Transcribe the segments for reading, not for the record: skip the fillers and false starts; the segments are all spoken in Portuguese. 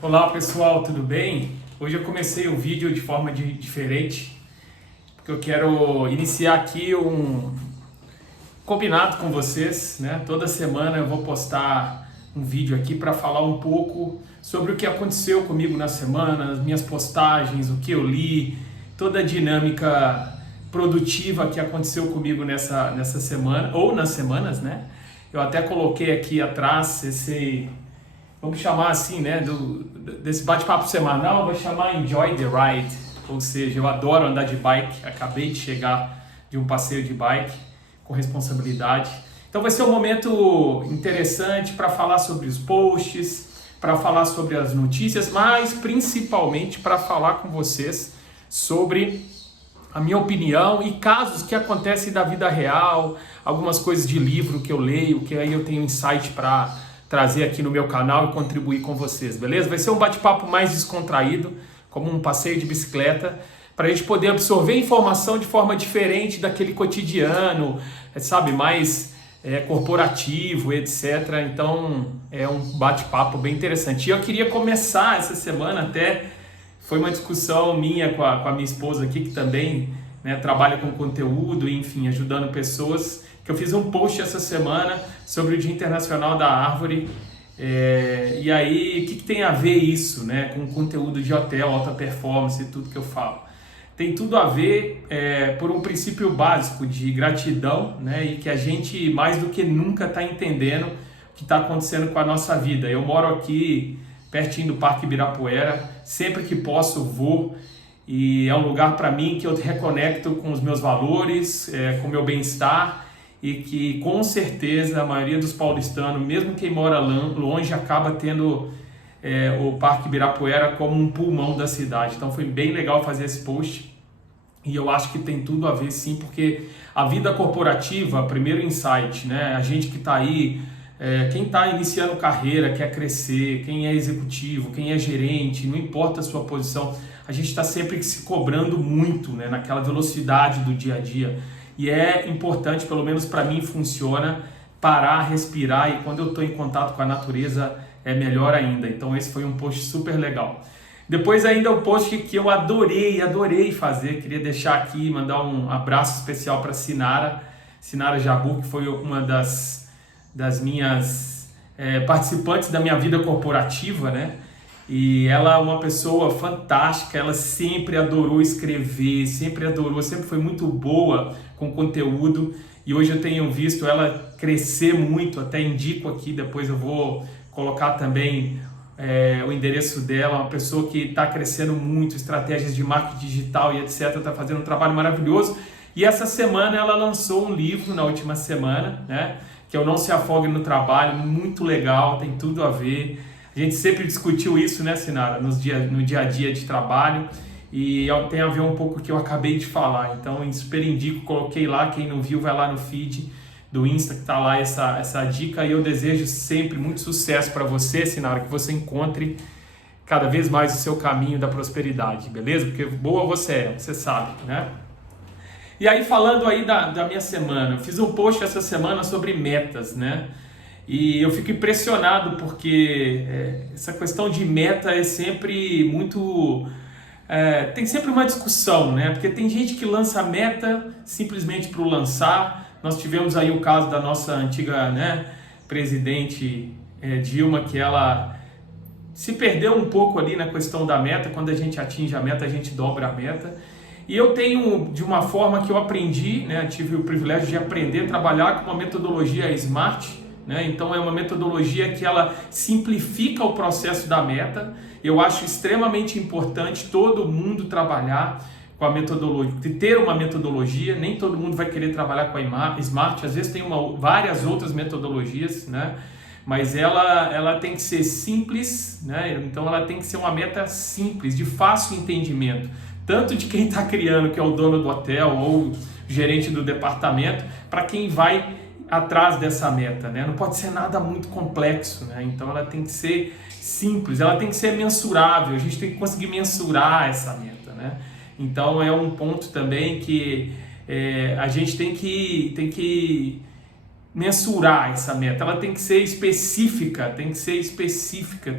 Olá pessoal, tudo bem? Hoje eu comecei o vídeo de forma diferente, porque eu quero iniciar aqui um combinado com vocês, né? Toda semana eu vou postar um vídeo aqui para falar um pouco sobre o que aconteceu comigo na semana, as minhas postagens, o que eu li, toda a dinâmica produtiva que aconteceu comigo nessa semana, ou nas semanas, né? Eu até coloquei aqui atrás vamos chamar assim, né, desse bate-papo semanal, vou chamar Enjoy the Ride, ou seja, eu adoro andar de bike, acabei de chegar de um passeio de bike com responsabilidade. Então vai ser um momento interessante para falar sobre os posts, para falar sobre as notícias, mas principalmente para falar com vocês sobre a minha opinião e casos que acontecem da vida real, algumas coisas de livro que eu leio, que aí eu tenho insight para trazer aqui no meu canal e contribuir com vocês, beleza? Vai ser um bate-papo mais descontraído, como um passeio de bicicleta, para a gente poder absorver informação de forma diferente daquele cotidiano, sabe, mais corporativo, etc. Então é um bate-papo bem interessante. E eu queria começar essa semana, até foi uma discussão minha com a minha esposa aqui, que também, né, trabalha com conteúdo, enfim, ajudando pessoas, que eu fiz um post essa semana sobre o Dia Internacional da Árvore. E aí, o que tem a ver isso, né, com conteúdo de hotel, alta performance e tudo que eu falo? Tem tudo a ver por um princípio básico de gratidão, né, e que a gente, mais do que nunca, está entendendo o que está acontecendo com a nossa vida. Eu moro aqui pertinho do Parque Ibirapuera, sempre que posso vou, e é um lugar para mim que eu reconecto com os meus valores, com o meu bem-estar, e que com certeza a maioria dos paulistanos, mesmo quem mora longe, acaba tendo o Parque Ibirapuera como um pulmão da cidade. Então foi bem legal fazer esse post e eu acho que tem tudo a ver sim, porque a vida corporativa, primeiro insight, né? A gente que está aí, quem está iniciando carreira, quer crescer, quem é executivo, quem é gerente, não importa a sua posição, a gente está sempre se cobrando muito, né? Naquela velocidade do dia a dia. E é importante, pelo menos para mim funciona, parar, respirar, e quando eu estou em contato com a natureza é melhor ainda. Então esse foi um post super legal. Depois ainda o post que eu adorei fazer, queria deixar aqui, mandar um abraço especial para Sinara Jabu, que foi uma das minhas participantes da minha vida corporativa, né? E ela é uma pessoa fantástica, ela sempre adorou escrever, sempre foi muito boa com conteúdo, e hoje eu tenho visto ela crescer muito, até indico aqui, depois eu vou colocar também o endereço dela, uma pessoa que está crescendo muito, estratégias de marketing digital e etc, está fazendo um trabalho maravilhoso, e essa semana ela lançou um livro, na última semana, né, que é o Não Se Afogue no Trabalho, muito legal, tem tudo a ver. A gente sempre discutiu isso, né, Sinara, no dia a dia de trabalho, e tem a ver um pouco com o que eu acabei de falar. Então, super indico, coloquei lá, quem não viu vai lá no feed do Insta, que está lá essa dica, e eu desejo sempre muito sucesso para você, Sinara, que você encontre cada vez mais o seu caminho da prosperidade, beleza? Porque boa você sabe, né? E aí, falando aí da minha semana, eu fiz um post essa semana sobre metas, né? E eu fico impressionado porque essa questão de meta é sempre muito... tem sempre uma discussão, né? Porque tem gente que lança meta simplesmente para lançar. Nós tivemos aí o caso da nossa antiga, né, presidente Dilma, que ela se perdeu um pouco ali na questão da meta. Quando a gente atinge a meta, a gente dobra a meta. E eu tenho, de uma forma que eu aprendi, né, tive o privilégio de aprender a trabalhar com uma metodologia SMART, né? Então é uma metodologia que ela simplifica o processo da meta. Eu acho extremamente importante todo mundo trabalhar com a metodologia, ter uma metodologia. Nem todo mundo vai querer trabalhar com a SMART, às vezes tem várias outras metodologias, né? Mas ela tem que ser simples, né? Então ela tem que ser uma meta simples, de fácil entendimento, tanto de quem está criando, que é o dono do hotel ou gerente do departamento, para quem vai atrás dessa meta, né? Não pode ser nada muito complexo, né? Então ela tem que ser simples, ela tem que ser mensurável, a gente tem que conseguir mensurar essa meta, né? Então é um ponto também que a gente tem que mensurar essa meta, ela tem que ser específica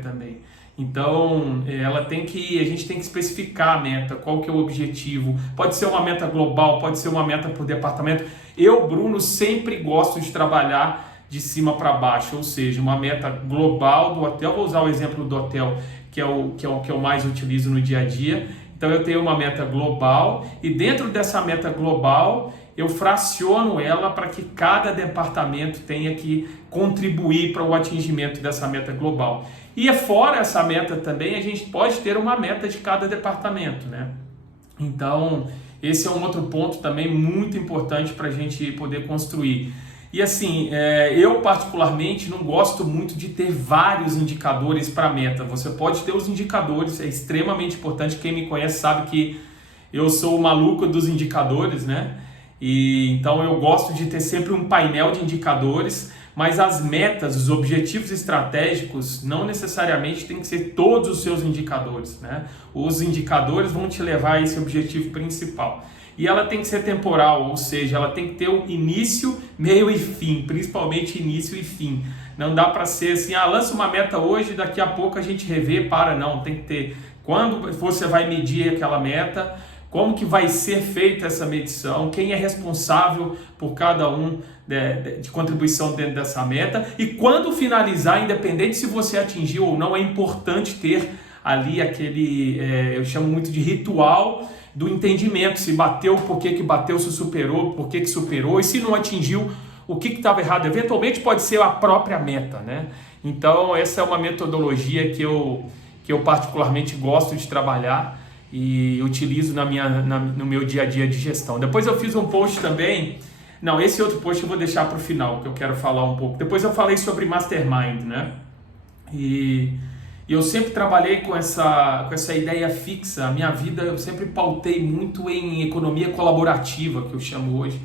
também. Então, a gente tem que especificar a meta, qual que é o objetivo. Pode ser uma meta global, pode ser uma meta por departamento. Eu, Bruno, sempre gosto de trabalhar de cima para baixo, ou seja, uma meta global do hotel. Vou usar o exemplo do hotel, que é o que eu mais utilizo no dia a dia. Então, eu tenho uma meta global e dentro dessa meta global, eu fraciono ela para que cada departamento tenha que contribuir para o atingimento dessa meta global. E fora essa meta também, a gente pode ter uma meta de cada departamento, né? Então, esse é um outro ponto também muito importante para a gente poder construir. E assim, eu particularmente não gosto muito de ter vários indicadores para a meta. Você pode ter os indicadores, é extremamente importante. Quem me conhece sabe que eu sou o maluco dos indicadores, né? E então eu gosto de ter sempre um painel de indicadores, mas as metas, os objetivos estratégicos não necessariamente tem que ser todos os seus indicadores, né? Os indicadores vão te levar a esse objetivo principal. E ela tem que ser temporal, ou seja, ela tem que ter um início, meio e fim, principalmente início e fim. Não dá para ser assim, lança uma meta hoje, daqui a pouco a gente revê, não, tem que ter quando você vai medir aquela meta, como que vai ser feita essa medição, quem é responsável por cada de contribuição dentro dessa meta e quando finalizar, independente se você atingiu ou não, é importante ter ali aquele, eu chamo muito de ritual do entendimento, se bateu, por que bateu, se superou, por que superou e se não atingiu, o que estava errado. Eventualmente pode ser a própria meta, né? Então essa é uma metodologia que eu particularmente gosto de trabalhar e utilizo no meu dia a dia de gestão. Depois eu fiz um post também, esse outro post eu vou deixar para o final, que eu quero falar um pouco. Depois eu falei sobre Mastermind, né? E eu sempre trabalhei com essa ideia fixa. A minha vida eu sempre pautei muito em economia colaborativa, que eu chamo hoje,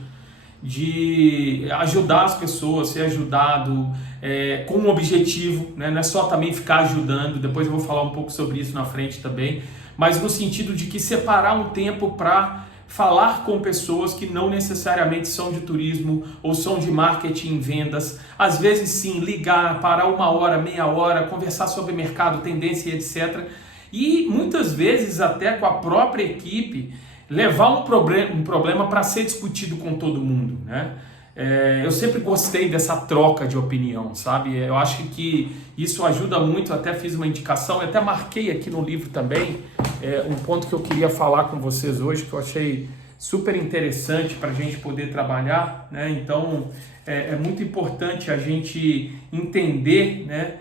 de ajudar as pessoas, ser ajudado com um objetivo, né? Não é só também ficar ajudando, depois eu vou falar um pouco sobre isso na frente também, mas no sentido de que separar um tempo para falar com pessoas que não necessariamente são de turismo ou são de marketing, vendas, às vezes sim, ligar, parar 1 hora, meia hora, conversar sobre mercado, tendência, etc. E muitas vezes até com a própria equipe, levar um problema para ser discutido com todo mundo, né? Eu sempre gostei dessa troca de opinião, sabe? Eu acho que isso ajuda muito, até fiz uma indicação, eu até marquei aqui no livro também, um ponto que eu queria falar com vocês hoje, que eu achei super interessante para a gente poder trabalhar, né? Então, é muito importante a gente entender, né?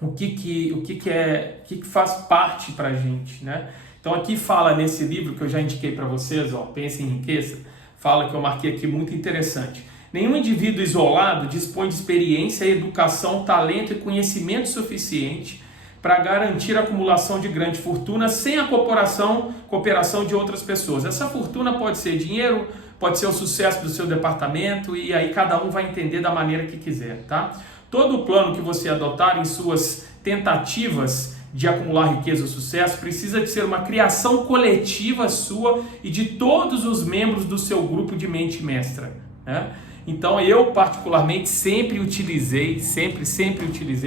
O que faz parte para a gente, né? Então aqui fala nesse livro que eu já indiquei para vocês, Pense e Enriqueça, fala que eu marquei aqui muito interessante. Nenhum indivíduo isolado dispõe de experiência, educação, talento e conhecimento suficiente para garantir a acumulação de grande fortuna sem a cooperação de outras pessoas. Essa fortuna pode ser dinheiro, pode ser o sucesso do seu departamento e aí cada um vai entender da maneira que quiser, tá? Todo o plano que você adotar em suas tentativas de acumular riqueza ou sucesso precisa de ser uma criação coletiva sua e de todos os membros do seu grupo de mente mestra, né? Então eu particularmente sempre utilizei,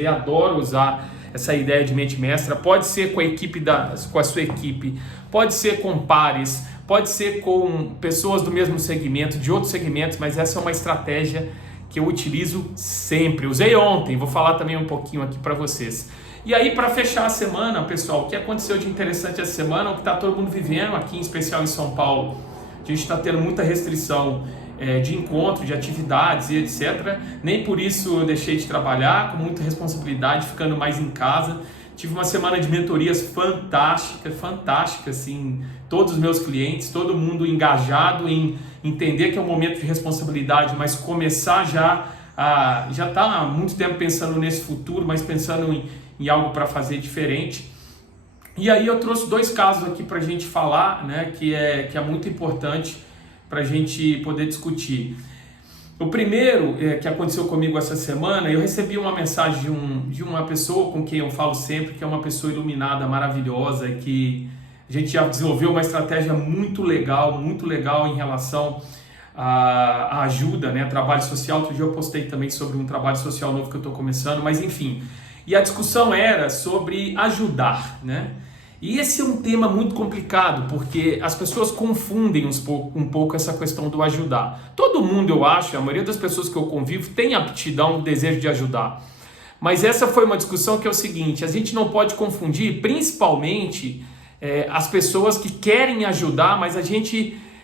adoro usar essa ideia de mente mestra. Pode ser com a sua equipe, pode ser com pares, pode ser com pessoas do mesmo segmento, de outros segmentos, mas essa é uma estratégia que eu utilizo sempre. Usei ontem, vou falar também um pouquinho aqui para vocês. E aí, para fechar a semana, pessoal, o que aconteceu de interessante essa semana, o que está todo mundo vivendo aqui, em especial em São Paulo. A gente está tendo muita restrição de encontro, de atividades e etc. Nem por isso eu deixei de trabalhar, com muita responsabilidade, ficando mais em casa. Tive uma semana de mentorias fantástica, assim, todos os meus clientes, todo mundo engajado em entender que é um momento de responsabilidade, mas começar já está há muito tempo pensando nesse futuro, mas pensando em algo para fazer diferente. E aí eu trouxe 2 casos aqui para a gente falar, né, que é muito importante para a gente poder discutir. O primeiro que aconteceu comigo essa semana, eu recebi uma mensagem de uma pessoa com quem eu falo sempre, que é uma pessoa iluminada, maravilhosa, que a gente já desenvolveu uma estratégia muito legal em relação à ajuda, né, trabalho social. Outro dia eu postei também sobre um trabalho social novo que eu estou começando, mas enfim, E a discussão era sobre ajudar, né? E esse é um tema muito complicado, porque as pessoas confundem um pouco essa questão do ajudar. Todo mundo, eu acho, a maioria das pessoas que eu convivo tem aptidão, desejo de ajudar. Mas essa foi uma discussão que é o seguinte: a gente não pode confundir, principalmente, as pessoas que querem ajudar, mas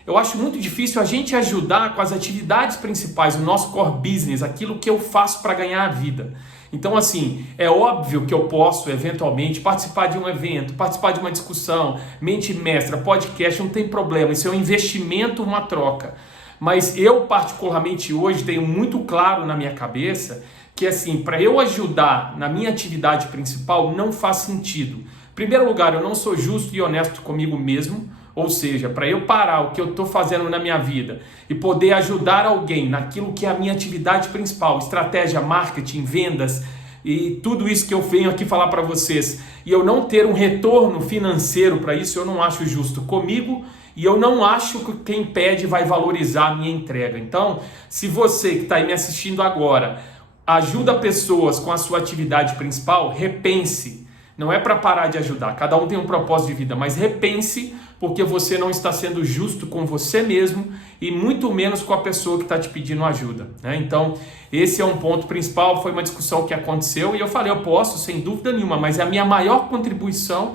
eu acho muito difícil a gente ajudar com as atividades principais, o nosso core business, aquilo que eu faço para ganhar a vida. Então, assim, é óbvio que eu posso, eventualmente, participar de um evento, participar de uma discussão, mente mestra, podcast, não tem problema, isso é um investimento, uma troca. Mas eu, particularmente hoje, tenho muito claro na minha cabeça que, assim, para eu ajudar na minha atividade principal, não faz sentido. Em primeiro lugar, eu não sou justo e honesto comigo mesmo. Ou seja, para eu parar o que eu estou fazendo na minha vida e poder ajudar alguém naquilo que é a minha atividade principal, estratégia, marketing, vendas e tudo isso que eu venho aqui falar para vocês, e eu não ter um retorno financeiro para isso, eu não acho justo comigo e eu não acho que quem pede vai valorizar a minha entrega. Então, se você que está aí me assistindo agora ajuda pessoas com a sua atividade principal, repense. Não é para parar de ajudar, cada um tem um propósito de vida, mas repense, porque você não está sendo justo com você mesmo e muito menos com a pessoa que está te pedindo ajuda, né? Então, esse é um ponto principal, foi uma discussão que aconteceu e eu falei, eu posso, sem dúvida nenhuma, mas a minha maior contribuição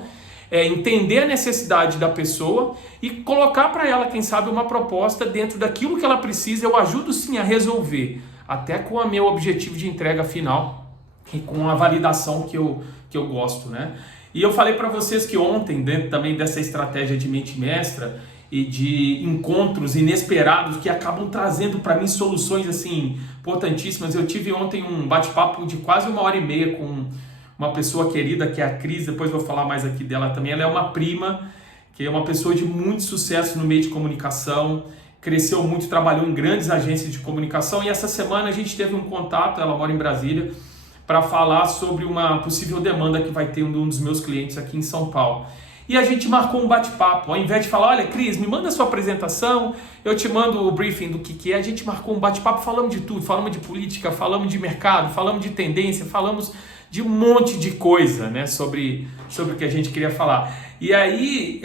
é entender a necessidade da pessoa e colocar para ela, quem sabe, uma proposta dentro daquilo que ela precisa, eu ajudo sim a resolver, até com o meu objetivo de entrega final e com a validação que eu gosto, né? E eu falei para vocês que ontem, dentro também dessa estratégia de mente mestra e de encontros inesperados que acabam trazendo para mim soluções assim importantíssimas, eu tive ontem um bate-papo de quase 1h30 com uma pessoa querida que é a Cris, depois vou falar mais aqui dela também. Ela é uma prima, que é uma pessoa de muito sucesso no meio de comunicação, cresceu muito, trabalhou em grandes agências de comunicação e essa semana a gente teve um contato, ela mora em Brasília, para falar sobre uma possível demanda que vai ter um dos meus clientes aqui em São Paulo. E a gente marcou um bate-papo, ao invés de falar, olha Cris, me manda a sua apresentação, eu te mando o briefing do que é, a gente marcou um bate-papo, falamos de tudo, falamos de política, falamos de mercado, falamos de tendência, falamos de um monte de coisa, né, sobre o que a gente queria falar. E aí,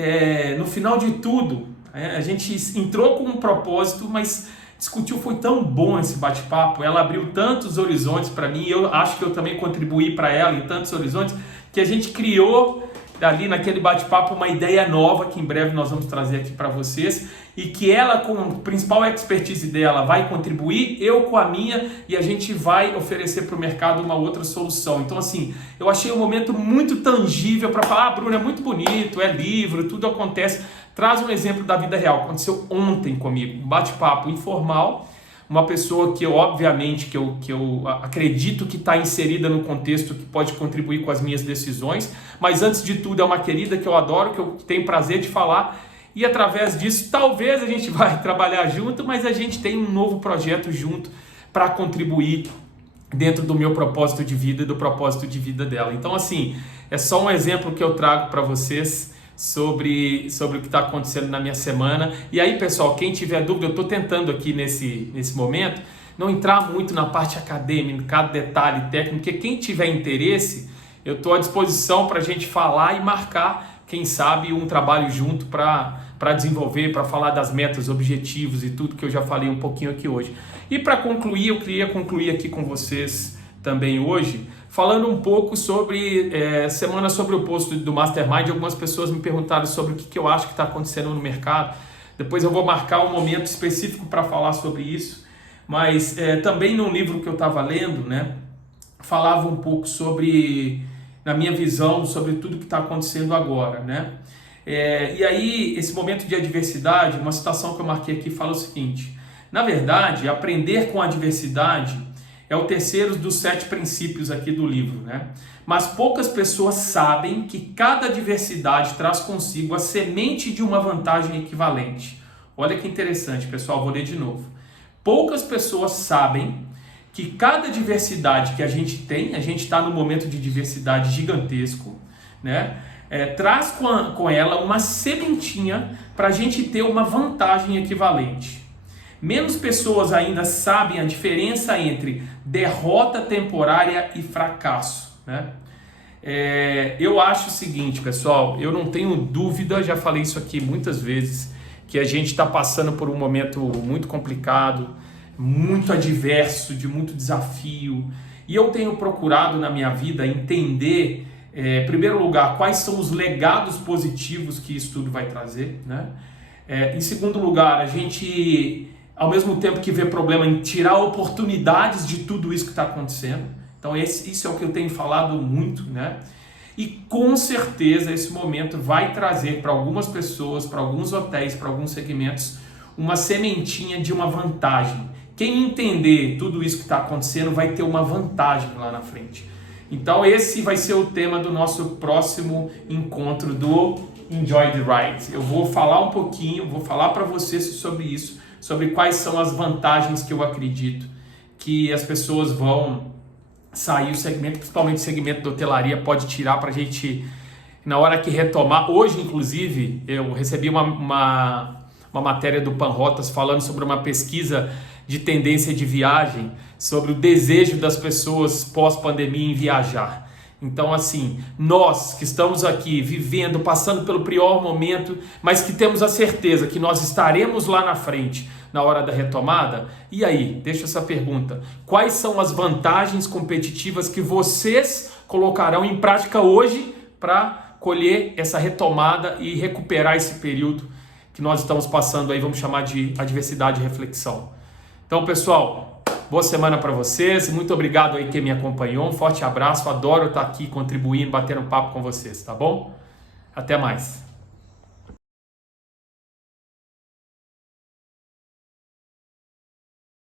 no final de tudo, a gente entrou com um propósito, mas discutiu, foi tão bom esse bate-papo, ela abriu tantos horizontes para mim, eu acho que eu também contribuí para ela em tantos horizontes, que a gente criou ali naquele bate-papo uma ideia nova que em breve nós vamos trazer aqui para vocês e que ela, com a principal expertise dela, vai contribuir, eu com a minha, e a gente vai oferecer para o mercado uma outra solução. Então assim, eu achei um momento muito tangível para falar, Bruno, é muito bonito, é livro, tudo acontece. Traz um exemplo da vida real, aconteceu ontem comigo, um bate-papo informal, uma pessoa que eu, obviamente, que eu acredito que está inserida no contexto, que pode contribuir com as minhas decisões, mas antes de tudo é uma querida que eu adoro, que eu tenho prazer de falar, e através disso talvez a gente vai trabalhar junto, mas a gente tem um novo projeto junto para contribuir dentro do meu propósito de vida e do propósito de vida dela. Então assim, é só um exemplo que eu trago para vocês sobre o que está acontecendo na minha semana. E aí, pessoal, quem tiver dúvida, eu estou tentando aqui nesse momento não entrar muito na parte acadêmica, cada detalhe técnico, porque quem tiver interesse, eu estou à disposição para a gente falar e marcar, quem sabe, um trabalho junto para desenvolver, para falar das metas, objetivos e tudo que eu já falei um pouquinho aqui hoje. E para concluir, eu queria concluir aqui com vocês também hoje, falando um pouco sobre, semana sobre o post do Mastermind. Algumas pessoas me perguntaram sobre o que eu acho que está acontecendo no mercado. Depois eu vou marcar um momento específico para falar sobre isso. Mas também num livro que eu estava lendo, né, falava um pouco sobre, na minha visão, sobre tudo que está acontecendo agora, né? E aí, esse momento de adversidade, uma citação que eu marquei aqui fala o seguinte: na verdade, aprender com a adversidade é o terceiro dos 7 princípios aqui do livro, né? Mas poucas pessoas sabem que cada adversidade traz consigo a semente de uma vantagem equivalente. Olha que interessante, pessoal, vou ler de novo. Poucas pessoas sabem que cada adversidade que a gente tem, a gente está num momento de diversidade gigantesco, né? Traz com ela uma sementinha para a gente ter uma vantagem equivalente. Menos pessoas ainda sabem a diferença entre derrota temporária e fracasso, né? Eu acho o seguinte, pessoal, eu não tenho dúvida, já falei isso aqui muitas vezes, que a gente está passando por um momento muito complicado, muito adverso, de muito desafio, e eu tenho procurado na minha vida entender, em primeiro lugar, quais são os legados positivos que isso tudo vai trazer, né? Em segundo lugar, a gente, ao mesmo tempo que vê problema, em tirar oportunidades de tudo isso que está acontecendo. Então isso é o que eu tenho falado muito, né? E com certeza esse momento vai trazer para algumas pessoas, para alguns hotéis, para alguns segmentos, uma sementinha de uma vantagem. Quem entender tudo isso que está acontecendo vai ter uma vantagem lá na frente. Então esse vai ser o tema do nosso próximo encontro do Enjoy the Ride. Eu vou falar um pouquinho, vou falar para vocês sobre isso, sobre quais são as vantagens que eu acredito que as pessoas vão sair, o segmento, principalmente o segmento da hotelaria, pode tirar para a gente, na hora que retomar. Hoje, inclusive, eu recebi uma matéria do Panrotas falando sobre uma pesquisa de tendência de viagem, sobre o desejo das pessoas pós-pandemia em viajar. Então, assim, nós que estamos aqui vivendo, passando pelo pior momento, mas que temos a certeza que nós estaremos lá na frente, na hora da retomada, e aí, deixa essa pergunta: quais são as vantagens competitivas que vocês colocarão em prática hoje para colher essa retomada e recuperar esse período que nós estamos passando aí, vamos chamar de adversidade e reflexão? Então, pessoal, boa semana para vocês, muito obrigado aí quem me acompanhou, um forte abraço, adoro estar aqui contribuindo, batendo um papo com vocês, tá bom? Até mais.